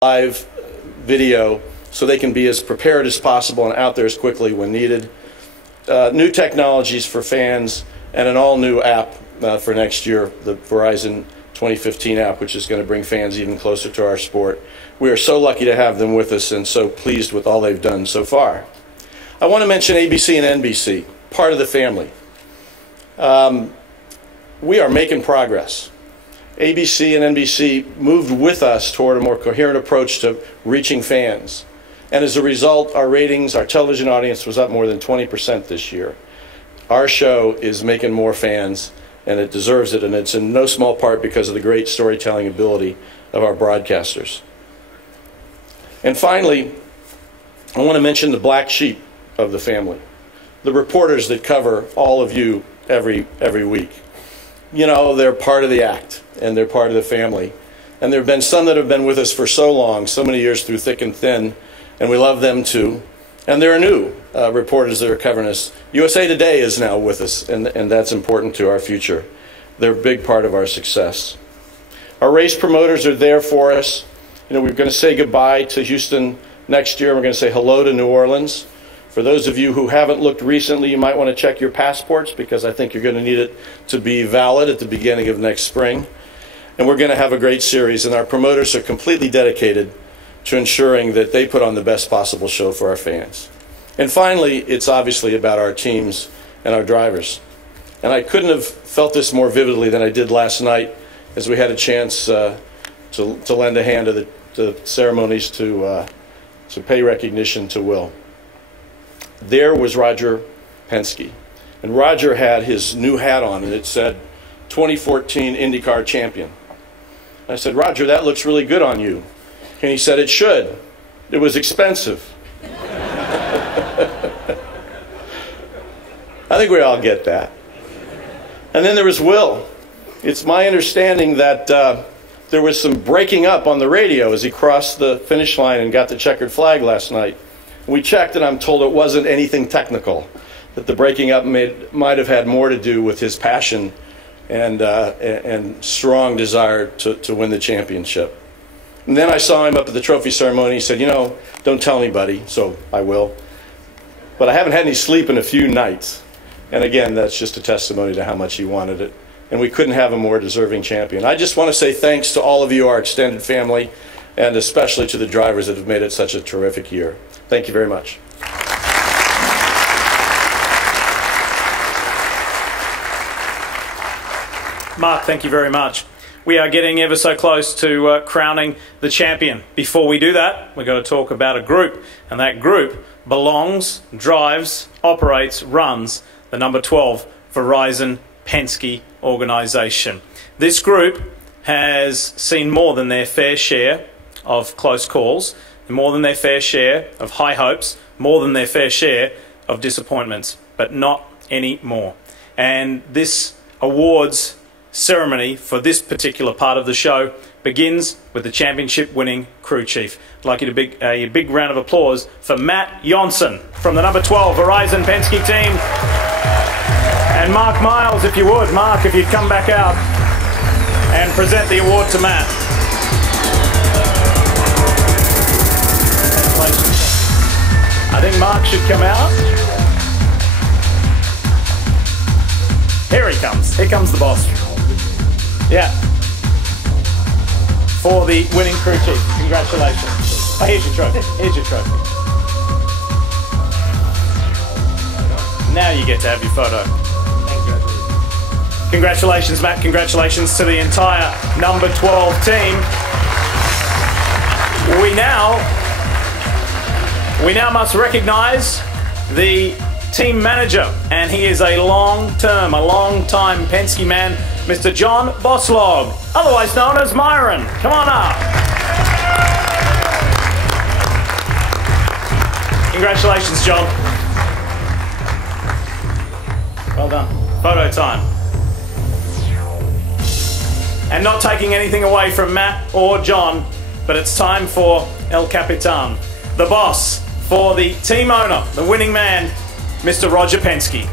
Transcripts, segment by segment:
live video so they can be as prepared as possible and out there as quickly when needed. New technologies for fans and an all-new app for next year, the Verizon 2015 app, which is going to bring fans even closer to our sport. We are so lucky to have them with us and so pleased with all they've done so far. I want to mention ABC and NBC, part of the family. We are making progress. ABC and NBC moved with us toward a more coherent approach to reaching fans. And as a result, our ratings, our television audience was up more than 20% this year. Our show is making more fans, and it deserves it, and it's in no small part because of the great storytelling ability of our broadcasters. And finally, I want to mention the black sheep of the family, the reporters that cover all of you every week. You know, they're part of the act, and they're part of the family. And there have been some that have been with us for so long, so many years through thick and thin, and we love them too. And there are new reporters that are covering us. USA Today is now with us, and that's important to our future. They're a big part of our success. Our race promoters are there for us. You know, we're going to say goodbye to Houston next year. We're going to say hello to New Orleans. For those of you who haven't looked recently, you might want to check your passports because I think you're going to need it to be valid at the beginning of next spring. And we're going to have a great series, and our promoters are completely dedicated to ensuring that they put on the best possible show for our fans. And finally, it's obviously about our teams and our drivers. And I couldn't have felt this more vividly than I did last night as we had a chance to lend a hand to the ceremonies to pay recognition to Will. There was Roger Penske. And Roger had his new hat on, and it said, 2014 Indycar champion. I said, Roger, that looks really good on you. And he said, it should. It was expensive. I think we all get that. And then there was Will. It's my understanding that there was some breaking up on the radio as he crossed the finish line and got the checkered flag last night. We checked, and I'm told it wasn't anything technical, that the breaking up might have had more to do with his passion and strong desire to win the championship. And then I saw him up at the trophy ceremony. He said, you know, don't tell anybody, so I will. But I haven't had any sleep in a few nights. And again, that's just a testimony to how much he wanted it. And we couldn't have a more deserving champion. I just want to say thanks to all of you, our extended family, and especially to the drivers that have made it such a terrific year. Thank you very much. Mark, thank you very much. We are getting ever so close to crowning the champion. Before we do that, we've got to talk about a group, and that group belongs, drives, operates, runs the number 12 Verizon Penske organization. This group has seen more than their fair share of close calls, more than their fair share of high hopes, more than their fair share of disappointments, but not any more. And this awards ceremony for this particular part of the show begins with the championship-winning crew chief. I'd like you to a big round of applause for Matt Jonnson from the number 12 Verizon Penske team. And Mark Miles, if you would. Mark, if you'd come back out and present the award to Matt. I think Mark should come out. Here he comes. Here comes the boss. Yeah. For the winning crew chief. Congratulations. Oh, here's your trophy. Here's your trophy. Now you get to have your photo. Congratulations, Matt. Congratulations to the entire number 12 team. We now must recognize the team manager, and he is a long-time Penske man, Mr. Jon Bouslog, otherwise known as Myron. Come on up. Congratulations, Jon. Well done. Photo time. And not taking anything away from Matt or Jon, but it's time for El Capitan, the boss, for the team owner, the winning man, Mr. Roger Penske.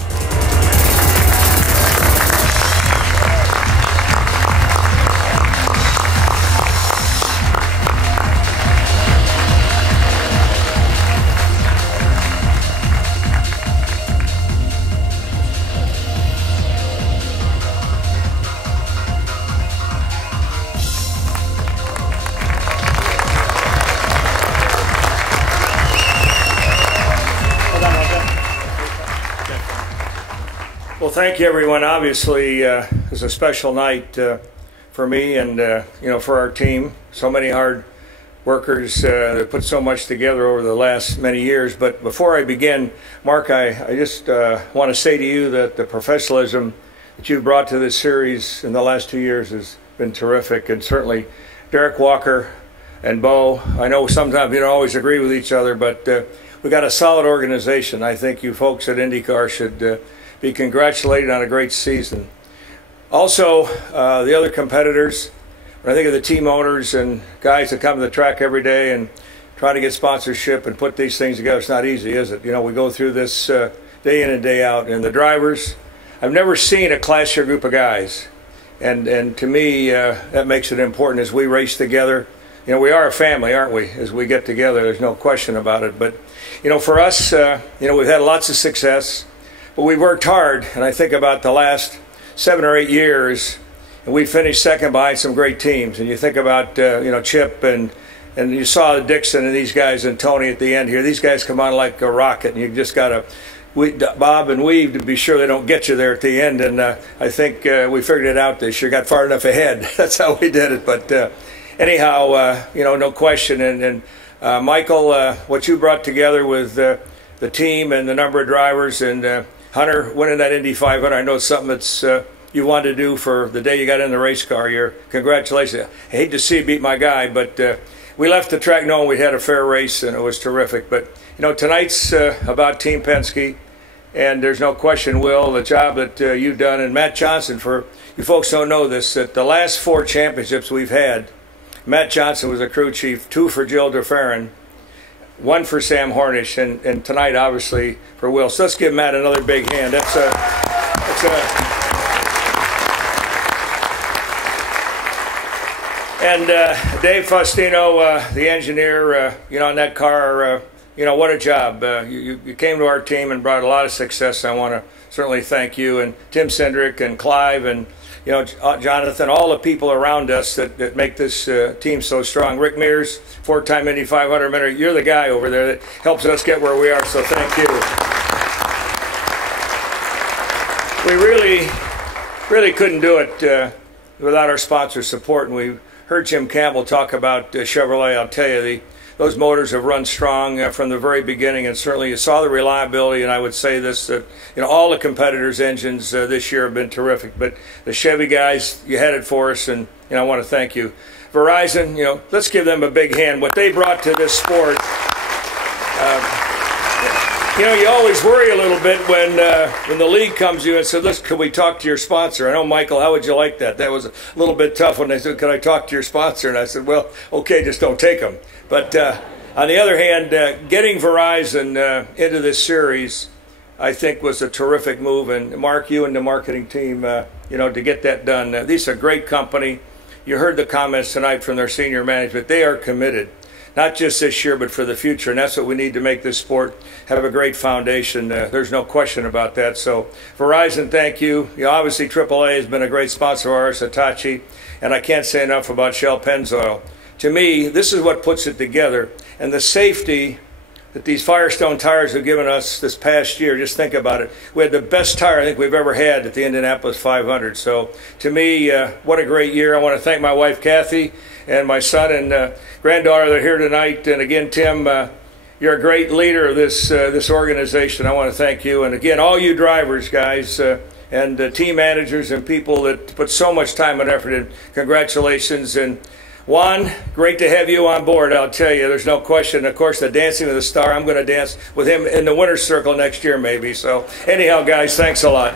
Well, thank you, everyone. Obviously, it's a special night for me and for our team. So many hard workers that put so much together over the last many years. But before I begin, Mark, I just want to say to you that the professionalism that you've brought to this series in the last 2 years has been terrific, and certainly Derek Walker and Bo. I know sometimes you don't always agree with each other, but we got a solid organization. I think you folks at Indycar should be congratulated on a great season. Also, the other competitors, when I think of the team owners and guys that come to the track every day and try to get sponsorship and put these things together, it's not easy, is it? You know, we go through this day in and day out. And the drivers, I've never seen a classier group of guys. And to me, that makes it important as we race together. You know, we are a family, aren't we, as we get together. There's no question about it. But, you know, for us, we've had lots of success. But we've worked hard, and I think about the last 7 or 8 years, and we finished second behind some great teams. And you think about, Chip, and you saw Dixon and these guys and Tony at the end here. These guys come on like a rocket, and you just got to bob and weave to be sure they don't get you there at the end. And I think we figured it out this year, got far enough ahead. That's how we did it. But anyhow, no question. And Michael, what you brought together with the team and the number of drivers, and Hunter winning that Indy 500, I know it's something that's you wanted to do for the day you got in the race car. Congratulations. I hate to see you beat my guy, but we left the track knowing we had a fair race, and it was terrific. But, tonight's about Team Penske, and there's no question, Will, the job that you've done. And Matt Jonnson, for you folks don't know this, that the last 4 championships we've had, Matt Jonnson was a crew chief, 2 for Jill DeFerrin, 1 for Sam Hornish, and tonight, obviously, for Will. So let's give Matt another big hand. And Dave Faustino, the engineer, on that car, what a job. You came to our team and brought a lot of success. I want to certainly thank you, and Tim Cindric and Clive and Jonathan, all the people around us that make this team so strong. Rick Mears, 4-time Indy 500 winner. You're the guy over there that helps us get where we are, so thank you. We really couldn't do it without our sponsor support, and we heard Jim Campbell talk about Chevrolet. I'll tell you, those motors have run strong from the very beginning, and certainly you saw the reliability. And I would say this, that all the competitors' engines this year have been terrific. But the Chevy guys, you had it for us, and I want to thank you. Verizon, let's give them a big hand. What they brought to this sport. You always worry a little bit when the league comes to you and says, "Listen, can we talk to your sponsor?" I know, Michael, how would you like that? That was a little bit tough when they said, "Can I talk to your sponsor?" And I said, "Well, okay, just don't take them." But on the other hand, getting Verizon into this series, I think, was a terrific move. And Mark, you and the marketing team, to get that done. These are a great company. You heard the comments tonight from their senior management. They are committed, not just this year, but for the future. And that's what we need to make this sport have a great foundation. There's no question about that. So, Verizon, thank you. Obviously, AAA has been a great sponsor of ours, Hitachi. And I can't say enough about Shell Pennzoil. To me, this is what puts it together. And the safety that these Firestone tires have given us this past year, just think about it. We had the best tire I think we've ever had at the Indianapolis 500. So, to me, what a great year. I want to thank my wife, Kathy, and my son and granddaughter that are here tonight. And again, Tim, you're a great leader of this organization. I want to thank you. And again, all you drivers, guys, and team managers and people that put so much time and effort in, congratulations. And Juan, great to have you on board, I'll tell you. There's no question. Of course, the Dancing with the Star, I'm going to dance with him in the winner's circle next year maybe. So anyhow, guys, thanks a lot.